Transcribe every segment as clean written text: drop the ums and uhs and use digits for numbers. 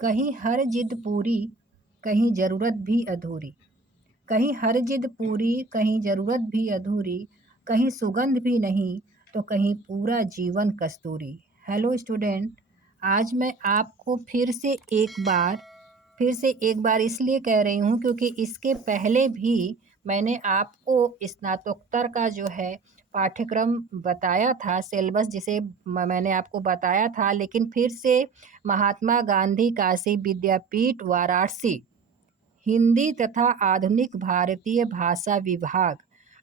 कहीं हर जिद पूरी, कहीं ज़रूरत भी अधूरी। कहीं हर जिद पूरी, कहीं ज़रूरत भी अधूरी, कहीं सुगंध भी नहीं, तो कहीं पूरा जीवन कस्तूरी। हेलो स्टूडेंट, आज मैं आपको फिर से एक बार इसलिए कह रही हूँ क्योंकि इसके पहले भी मैंने आपको स्नातकोत्तर का जो है पाठ्यक्रम बताया था, सिलेबस जिसे मैंने आपको बताया था, लेकिन फिर से महात्मा गांधी काशी विद्यापीठ वाराणसी हिंदी तथा आधुनिक भारतीय भाषा विभाग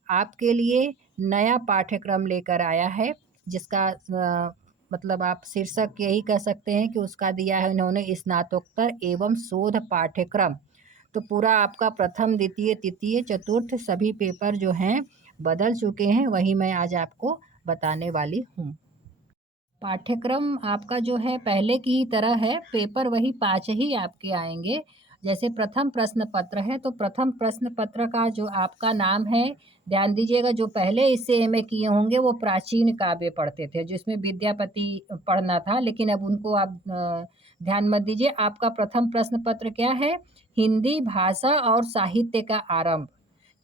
आपके लिए नया पाठ्यक्रम लेकर आया है, जिसका मतलब आप शीर्षक यही कह सकते हैं कि उसका दिया है इन्होंने स्नातकोत्तर एवं शोध पाठ्यक्रम। तो पूरा आपका प्रथम, द्वितीय, तृतीय, चतुर्थ सभी पेपर जो हैं बदल चुके हैं, वही मैं आज आपको बताने वाली हूँ। पाठ्यक्रम आपका जो है पहले की ही तरह है, पेपर वही 5 ही आपके आएँगे। जैसे प्रथम प्रश्न पत्र है, तो प्रथम प्रश्न पत्र का जो आपका नाम है, ध्यान दीजिएगा, जो पहले इससे एमए किए होंगे वो प्राचीन काव्य पढ़ते थे, जिसमें विद्यापति पढ़ना था, लेकिन अब उनको आप ध्यान मत दीजिए। आपका प्रथम प्रश्न पत्र क्या है? हिंदी भाषा और साहित्य का आरंभ।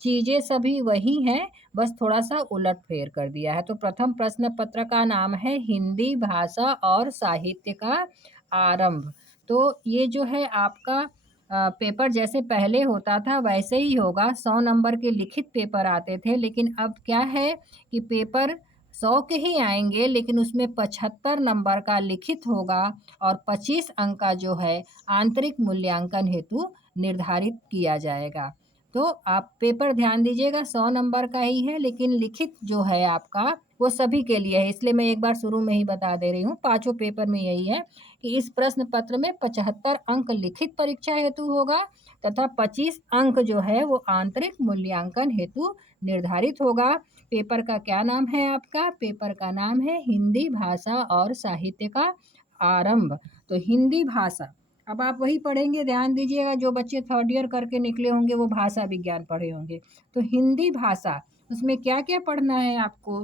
चीज़ें सभी वही हैं, बस थोड़ा-सा उलट-फेर कर दिया है। तो प्रथम प्रश्न पत्र का नाम है हिंदी भाषा और साहित्य का आरंभ। तो ये जो है आपका पेपर जैसे पहले होता था वैसे ही होगा। 100 नंबर के लिखित पेपर आते थे, लेकिन अब क्या है कि पेपर 100 के ही आएँगे, लेकिन उसमें 75 नंबर का लिखित होगा और 25 अंक का जो है आंतरिक मूल्यांकन हेतु निर्धारित किया जाएगा। तो आप पेपर ध्यान दीजिएगा, 100 नंबर का ही है, लेकिन लिखित जो है आपका वो सभी के लिए है, इसलिए मैं एक बार शुरू में ही बता दे रही हूँ। पाँचों पेपर में यही है कि इस प्रश्न पत्र में 75 अंक लिखित परीक्षा हेतु होगा तथा 25 अंक जो है वो आंतरिक मूल्यांकन हेतु निर्धारित होगा। पेपर का क्या नाम है आपका? पेपर का नाम है हिंदी भाषा और साहित्य का आरंभ। तो हिंदी भाषा, अब आप वही पढ़ेंगे, ध्यान दीजिएगा, जो बच्चे 3rd ईयर करके निकले होंगे वो भाषा विज्ञान पढ़े होंगे। तो हिंदी भाषा, उसमें क्या-क्या पढ़ना है आपको?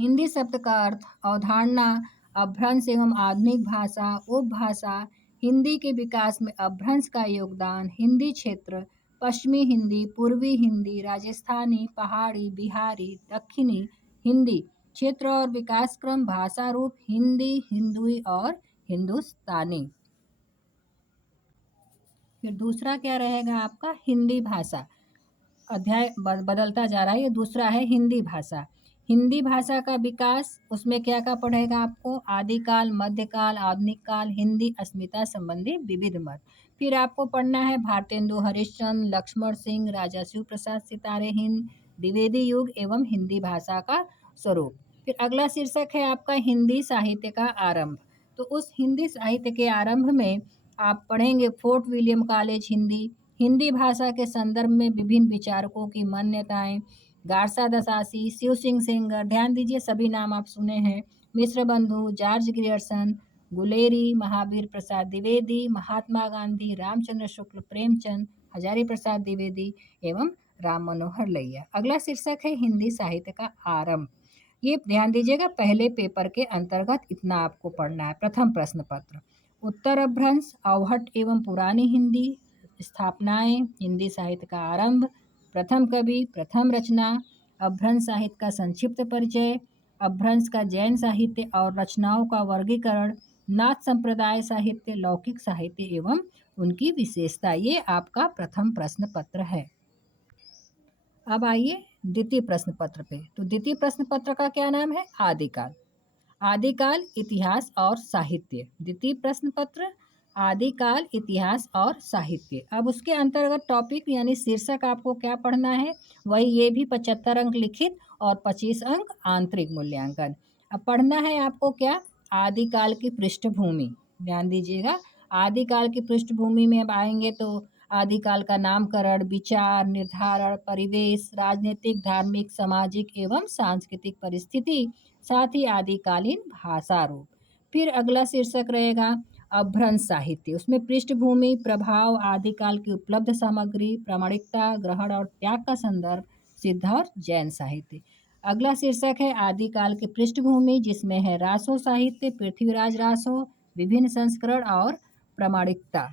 हिंदी शब्द का अर्थ, अवधारणा, अपभ्रंश एवं आधुनिक भाषा, उपभाषा, हिंदी के विकास में अपभ्रंश का योगदान, हिंदी क्षेत्र, पश्चिमी हिंदी, पूर्वी हिंदी, राजस्थानी, पहाड़ी, बिहारी, दक्षिणी हिंदी क्षेत्र और विकास क्रम, भाषा रूप, हिंदी, हिंदुई और हिंदुस्तानी। फिर दूसरा क्या रहेगा आपका? हिंदी भाषा। अध्याय बदलता जा रहा है, ये दूसरा है हिंदी भाषा। हिंदी भाषा का विकास, उसमें क्या-क्या पढ़ेगा आपको? आदिकाल, मध्यकाल, आधुनिक काल, हिंदी अस्मिता संबंधी विविध मत। फिर आपको पढ़ना है भारतेंदु हरिश्चंद्र, लक्ष्मण सिंह, राजा शिव प्रसाद सितारे हिंद, द्विवेदी युग एवं हिंदी भाषा का स्वरूप। फिर अगला शीर्षक है आपका हिंदी साहित्य का आरंभ। तो उस हिंदी साहित्य के आरंभ में आप पढ़ेंगे fort William college Hindi, Hindi भाषा के संदर्भ में विभिन्न विचारकों की मान्यताएं, गारसा दसासी, शिव सिंह सेंगर, ध्यान दीजिए सभी नाम आप सुने हैं, मिश्र बंधु, जॉर्ज ग्रियर्सन, गुलेरी, महावीर प्रसाद द्विवेदी, महात्मा गांधी, रामचंद्र शुक्ल, प्रेमचंद, हजारी प्रसाद द्विवेदी एवं राम मनोहर लोहिया। अगला शीर्षक है हिंदी साहित्य का आरंभ। ये ध्यान दीजिएगा, पहले पेपर के अंतर्गत इतना आपको पढ़ना है। प्रथम प्रश्न पत्र, उत्तर अपभ्रंश, अवहट एवं पुरानी हिंदी, स्थापनाएं, हिंदी साहित्य का आरंभ, प्रथम कवि, प्रथम रचना, अपभ्रंश साहित्य का संक्षिप्त परिचय, अपभ्रंश का जैन साहित्य और रचनाओं का वर्गीकरण, नाथ संप्रदाय साहित्य, लौकिक साहित्य एवं उनकी विशेषता। ये आपका प्रथम प्रश्न पत्र है। अब आइए द्वितीय प्रश्न पत्र पे। तो द्वितीय प्रश्न पत्र का क्या नाम है? आदिकाल। आदिकाल, इतिहास और साहित्य। द्वितीय प्रश्न पत्र आदिकाल, इतिहास और साहित्य। अब उसके अंतर्गत टॉपिक यानी शीर्षक आपको क्या पढ़ना है? वही, ये भी 75 अंक लिखित और 25 अंक आंतरिक मूल्यांकन। अब पढ़ना है आपको क्या? आदिकाल की पृष्ठभूमि। ध्यान दीजिएगा, आदिकाल की पृष्ठभूमि में अब आएंगे तो आदिकाल का नामकरण, विचार, निर्धारण, परिवेश, राजनीतिक, धार्मिक, सामाजिक एवं सांस्कृतिक परिस्थिति, साथ ही आदिकालीन भाषा रूप। फिर अगला शीर्षक रहेगा अपभ्रंश साहित्य। उसमें पृष्ठभूमि, प्रभाव, आदिकाल की उपलब्ध सामग्री, प्रामाणिकता, ग्रहण और त्याग का संदर्भ, सिद्ध और जैन साहित्य। अगला शीर्षक है आदिकाल की पृष्ठभूमि, जिसमें है रासो साहित्य, पृथ्वीराज रासो, विभिन्न संस्करण और प्रामाणिकता।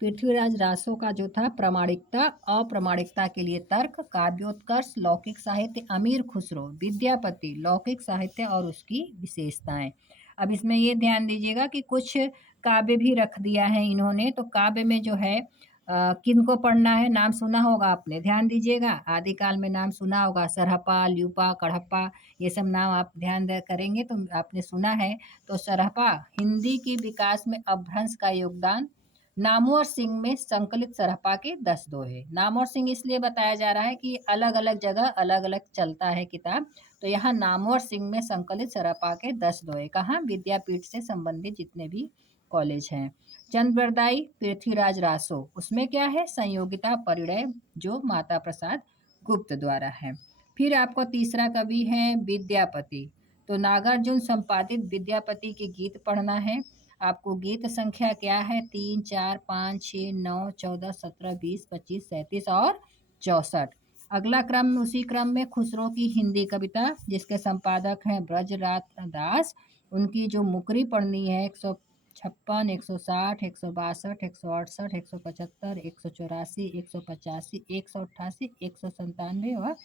पृथ्वीराज रासो का जो था प्रामाणिकता, अप्रामाणिकता के लिए तर्क, काव्योत्कर्ष, लौकिक साहित्य, अमीर खुसरो, विद्यापति, लौकिक साहित्य और उसकी विशेषताएं। अब इसमें ये ध्यान दीजिएगा कि कुछ काव्य भी रख दिया है इन्होंने, तो काव्य में जो है किनको पढ़ना है, नाम सुना होगा आपने, ध्यान दीजिएगा, आदिकाल में नाम सुना होगा, सरहपा, ल्यूपा, कड़हप्पा, ये सब नाम आप ध्यान करेंगे तो आपने सुना है। तो सरहपा, हिंदी के विकास में अपभ्रंश का योगदान, नामवर सिंह में संकलित सरहपा के 10 दोहे। नामवर सिंह इसलिए बताया जा रहा है कि अलग अलग जगह अलग अलग चलता है किताब, तो यहाँ नामवर सिंह में संकलित सरहपा के 10 दोहे, कहाँ, विद्यापीठ से संबंधित जितने भी कॉलेज हैं। चंद्रवरदाई पृथ्वीराज रासो, उसमें क्या है, संयोगिता परिणय, जो माता प्रसाद गुप्त द्वारा है। फिर आपको तीसरा कवि है विद्यापति, तो नागार्जुन संपादित विद्यापति के गीत पढ़ना है। आपको गीत संख्या क्या है, 3, 4, 5, 6, 9, 14, 17, 20, 25, 37 और 64। अगला क्रम, उसी क्रम में खुसरो की हिंदी कविता, जिसके संपादक हैं ब्रजराज दास, उनकी जो मुकरी पढ़नी है 156, 160, 162, 168, 175, 184, 185, 188, 197 और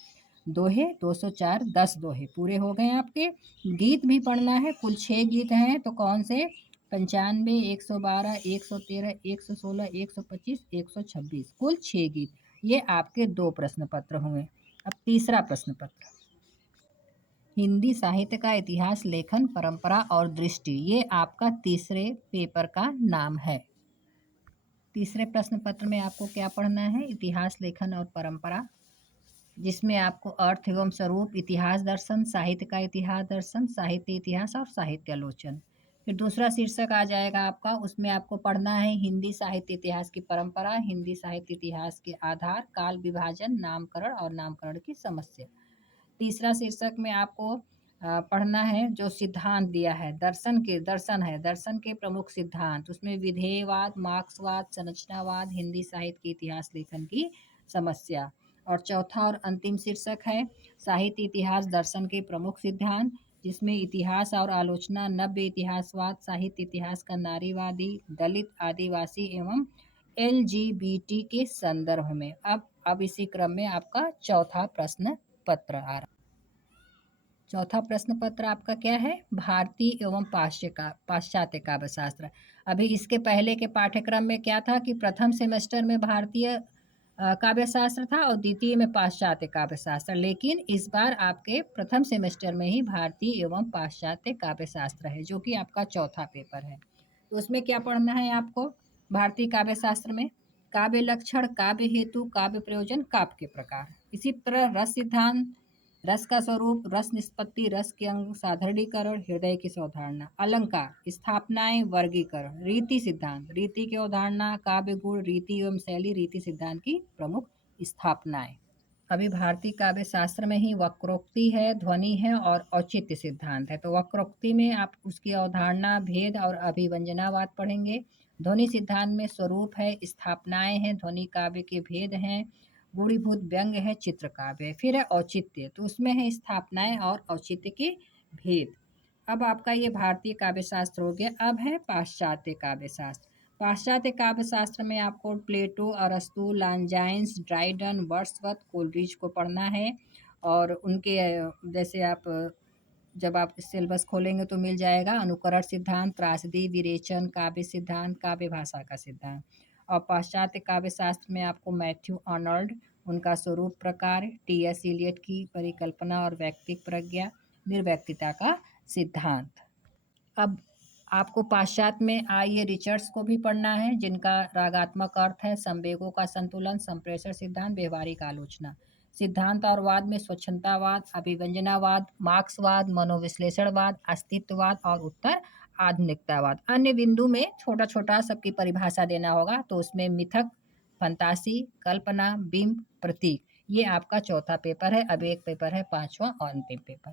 दोहे 204, 10 दोहे पूरे हो गए आपके। गीत भी पढ़ना है, कुल 6 गीत हैं, तो कौन से, 95, 112, 113, 116, 125, 126, कुल 6 गीत। ये आपके 2 प्रश्न पत्र हुए। अब तीसरा प्रश्न पत्र, हिंदी साहित्य का इतिहास, लेखन, परंपरा और दृष्टि, ये आपका तीसरे पेपर का नाम है। तीसरे प्रश्न पत्र में आपको क्या पढ़ना है, इतिहास, लेखन और परंपरा, जिसमें आपको अर्थ एवं स्वरूप, इतिहास दर्शन, साहित्य का इतिहास दर्शन, साहित्य इतिहास और साहित्य आलोचन। फिर दूसरा शीर्षक आ जाएगा आपका, उसमें आपको पढ़ना है हिंदी साहित्य इतिहास की परंपरा, हिंदी साहित्य इतिहास के आधार, काल विभाजन, नामकरण और नामकरण की समस्या। तीसरा शीर्षक में आपको पढ़ना है जो सिद्धांत दिया है, दर्शन के प्रमुख सिद्धांत, उसमें विधेयवाद, मार्क्सवाद, संरचनावाद, हिंदी साहित्य के इतिहास लेखन की समस्या। और चौथा और अंतिम शीर्षक है साहित्य इतिहास दर्शन के प्रमुख सिद्धांत, जिसमें इतिहास और आलोचना, नव्य इतिहासवाद, साहित्य इतिहास का नारीवादी, दलित, आदिवासी एवं LGBT के संदर्भ में। अब इसी क्रम में आपका चौथा प्रश्न पत्र आ रहा है। चौथा प्रश्न पत्र आपका क्या है, भारतीय एवं पाश्चात्य काव्य शास्त्र। अभी इसके पहले के पाठ्यक्रम में क्या था कि प्रथम सेमेस्टर में भारतीय काव्य शास्त्र था और द्वितीय में पाश्चात्य काव्य शास्त्र, लेकिन इस बार आपके प्रथम सेमेस्टर में ही भारतीय एवं पाश्चात्य काव्य शास्त्र है, जो कि आपका चौथा पेपर है। तो उसमें क्या पढ़ना है आपको, भारतीय काव्य शास्त्र में काव्य लक्षण, काव्य हेतु, काव्य प्रयोजन, काव्य के प्रकार, इसी तरह रस सिद्धांत, रस का स्वरूप, रस निष्पत्ति, रस के अंग, साधारणीकरण, हृदय की अवधारणा, अलंकार, स्थापनाएं, वर्गीकरण, रीति सिद्धांत, रीति की अवधारणा, काव्य गुण, रीति एवं शैली, रीति सिद्धांत की प्रमुख स्थापनाएं। अभी भारतीय काव्य शास्त्र में ही वक्रोक्ति है, ध्वनि है और औचित्य सिद्धांत है। तो वक्रोक्ति में आप उसकी अवधारणा, भेद और अभिव्यंजनावाद पढ़ेंगे। ध्वनि सिद्धांत में स्वरूप है, स्थापनाएं हैं, ध्वनि काव्य के भेद हैं, गुणीभूत व्यंग है, चित्र काव्य है। फिर है औचित्य, तो उसमें है स्थापनाएं और औचित्य के भेद। अब आपका ये भारतीय काव्य शास्त्र हो गया। अब है पाश्चात्य काव्य शास्त्र। पाश्चात्य काव्य शास्त्र में आपको प्लेटो, अरस्तु, लॉन्जाइन्स, ड्राइडन, वर्ड्सवर्थ, कोलरिज को पढ़ना है। और उनके जैसे आप जब आप सिलेबस खोलेंगे तो मिल जाएगा, अनुकरण सिद्धांत, त्रासदी, विरेचन, काव्य सिद्धांत, काव्य भाषा का सिद्धांत। और पाश्चात्य काव्य शास्त्र में आपको मैथ्यू आर्नल्ड, उनका स्वरूप प्रकार, TS इलियट की परिकल्पना और व्यक्तिक प्रज्ञा, निर्व्यक्तिता का सिद्धांत। अब आपको पाश्चात्य में आइए रिचर्ड्स को भी पढ़ना है, जिनका रागात्मक अर्थ है, संवेगों का संतुलन, संप्रेषण सिद्धांत, व्यवहारिक आलोचना। सिद्धांत और वाद में स्वच्छंदतावाद, अभिव्यंजनावाद, मार्क्सवाद, मनोविश्लेषणवाद, अस्तित्ववाद और उत्तर आधुनिकतावाद। अन्य बिंदु में छोटा छोटा सबकी परिभाषा देना होगा, तो उसमें मिथक, फंतासी, कल्पना, बिंब, प्रतीक, ये आपका चौथा पेपर है। अब एक पेपर है पांचवा और अंतिम पेपर।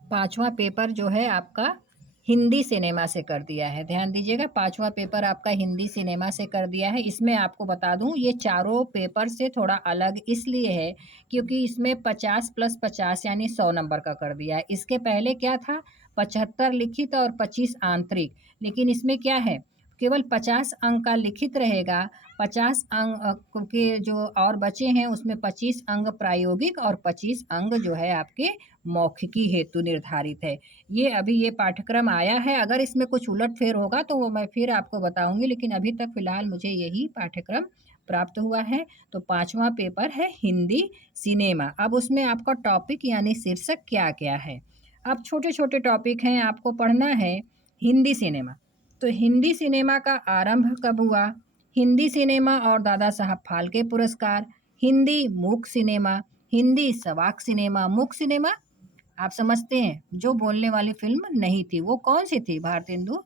पांचवा पेपर जो है आपका हिंदी सिनेमा से कर दिया है, ध्यान दीजिएगा, पांचवा पेपर आपका हिंदी सिनेमा से कर दिया है। इसमें आपको बता दूं, ये चारों पेपर से थोड़ा अलग इसलिए है क्योंकि इसमें 50 + 50 यानी 100 नंबर का कर दिया है। इसके पहले क्या था, 75 लिखित और 25 आंतरिक। लेकिन इसमें क्या है, केवल 50 अंक का लिखित रहेगा, 50 अंक के जो और बचे हैं उसमें 25 अंक प्रायोगिक और 25 अंक जो है आपके मौखिकी हेतु निर्धारित है। ये पाठ्यक्रम आया है, अगर इसमें कुछ उलट-फेर होगा तो वो मैं फिर आपको बताऊँगी, लेकिन अभी तक फ़िलहाल मुझे यही पाठ्यक्रम प्राप्त हुआ है। तो 5वां पेपर है हिंदी सिनेमा। अब उसमें आपका टॉपिक यानी शीर्षक क्या-क्या है? अब छोटे-छोटे टॉपिक हैं, आपको पढ़ना है हिंदी सिनेमा। तो हिंदी सिनेमा का आरंभ कब हुआ? हिंदी सिनेमा और दादा साहब फाल्के पुरस्कार, हिंदी मूक सिनेमा, हिंदी सवाक सिनेमा। मूक सिनेमा आप समझते हैं, जो बोलने वाली फ़िल्म नहीं थी। वो कौन-सी थी? भारतेंदु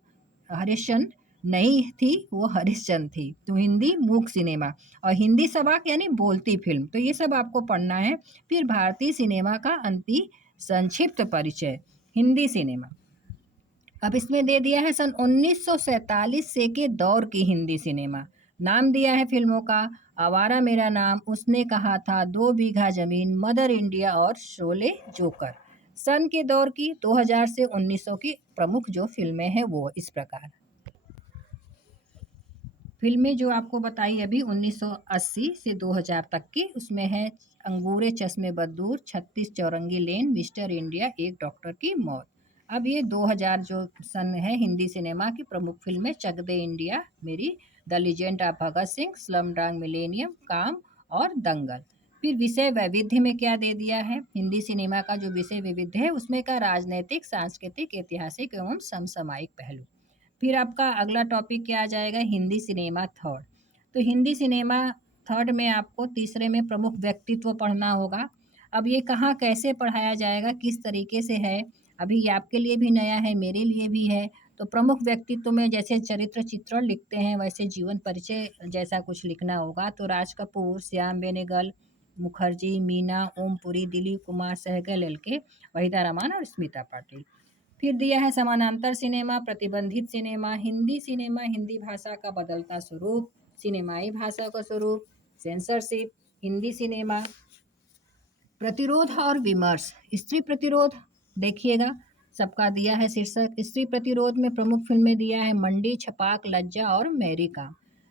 हरिश्चंद्र नहीं थी, वो हरिश्चंद्र थी। तो हिंदी मूक सिनेमा और हिंदी सवाक यानी बोलती फ़िल्म। तो ये सब आपको पढ़ना है। फिर भारतीय सिनेमा का संक्षिप्त परिचय, हिंदी सिनेमा। अब इसमें दे दिया है सन 1947 से के दौर की हिंदी सिनेमा। नाम दिया है फ़िल्मों का, आवारा मेरा नाम, उसने कहा था, 2 बीघा ज़मीन, मदर इंडिया और शोले, जोकर। सन के दौर की 2000 से 1900 की प्रमुख जो फ़िल्में हैं वो इस प्रकार। फ़िल्में जो आपको बताई अभी 1980 से 2000 तक की, उसमें है अंगूरे चश्मे बदूर, 36 चौरंगी लेन, मिस्टर इंडिया, एक डॉक्टर की मौत। अब ये 2000 जो सन है हिंदी सिनेमा की प्रमुख फ़िल्में, चक दे इंडिया मेरी, the legend of Bhagat Singh, Slumdog millennium, काम और दंगल। फिर विषय वैविध्य में क्या दे दिया है, हिंदी सिनेमा का जो विषय विविध है उसमें का राजनैतिक, सांस्कृतिक, ऐतिहासिक एवं समसामयिक पहलू। फिर आपका अगला टॉपिक क्या आ जाएगा, हिंदी सिनेमा थर्ड। तो हिंदी सिनेमा थर्ड में आपको तीसरे में प्रमुख व्यक्तित्व पढ़ना होगा। अब ये कहाँ कैसे पढ़ाया जाएगा, किस तरीके से है, अभी ये आपके लिए भी नया है, मेरे लिए भी है। तो प्रमुख व्यक्तित्व में जैसे चरित्र चित्रण लिखते हैं वैसे जीवन परिचय जैसा कुछ लिखना होगा। तो राज कपूर, श्याम बेनेगल, मुखर्जी, मीना, ओमपुरी, दिलीप कुमार सहगल, एलके, वहीदा रहमान और स्मिता पाटिल। फिर दिया है समानांतर सिनेमा, प्रतिबंधित सिनेमा, हिंदी सिनेमा, हिंदी भाषा का बदलता स्वरूप, सिनेमाई भाषा का स्वरूप, सेंसरशिप, हिंदी सिनेमा, प्रतिरोध और विमर्श, स्त्री प्रतिरोध। देखिएगा सबका दिया है शीर्षक। स्त्री प्रतिरोध में प्रमुख फिल्में दिया है मंडी, छपाक, लज्जा और अमेरिका।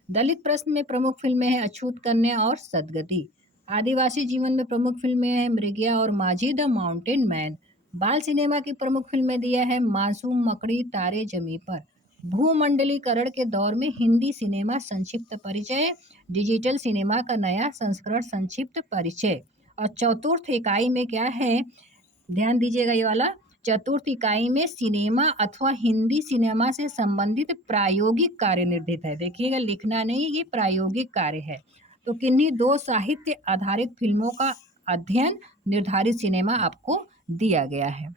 दलित प्रश्न में प्रमुख फिल्में हैं अछूत कन्या और सदगति। आदिवासी जीवन में प्रमुख फिल्में हैं मृगया और माझी, द माउंटेन मैन। बाल सिनेमा की प्रमुख फिल्में दिया है मासूम, मकड़ी, तारे जमी पर। भूमंडलीकरण के दौर में हिंदी सिनेमा संक्षिप्त परिचय, डिजिटल सिनेमा का नया संस्करण संक्षिप्त परिचय। और चतुर्थ इकाई में क्या है, ध्यान दीजिएगा ये वाला, चतुर्थ इकाई में सिनेमा अथवा हिंदी सिनेमा से संबंधित प्रायोगिक कार्य निर्धारित है। देखिएगा लिखना नहीं, ये प्रायोगिक कार्य है। तो किन्हीं 2 साहित्य आधारित फिल्मों का अध्ययन निर्धारित सिनेमा आपको दिया गया है।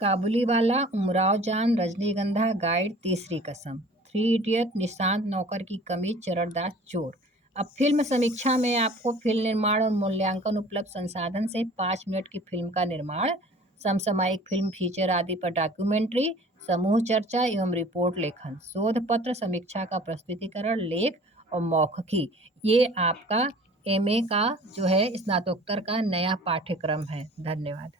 काबुलीवाला, उमराव जान, रजनीगंधा, गाइड, तीसरी कसम, 3 इडियट, निशांत नौकर की कमीज, चरणदास चोर। अब फिल्म समीक्षा में आपको फिल्म निर्माण और मूल्यांकन उपलब्ध संसाधन से 5 मिनट की फिल्म का निर्माण, समसामयिक फिल्म, फीचर आदि पर डॉक्यूमेंट्री, समूह चर्चा एवं रिपोर्ट लेखन, शोध पत्र, समीक्षा का प्रस्तुतिकरण, लेख और मौखिकी। ये आपका एमए का जो है स्नातकोत्तर का नया पाठ्यक्रम है। धन्यवाद।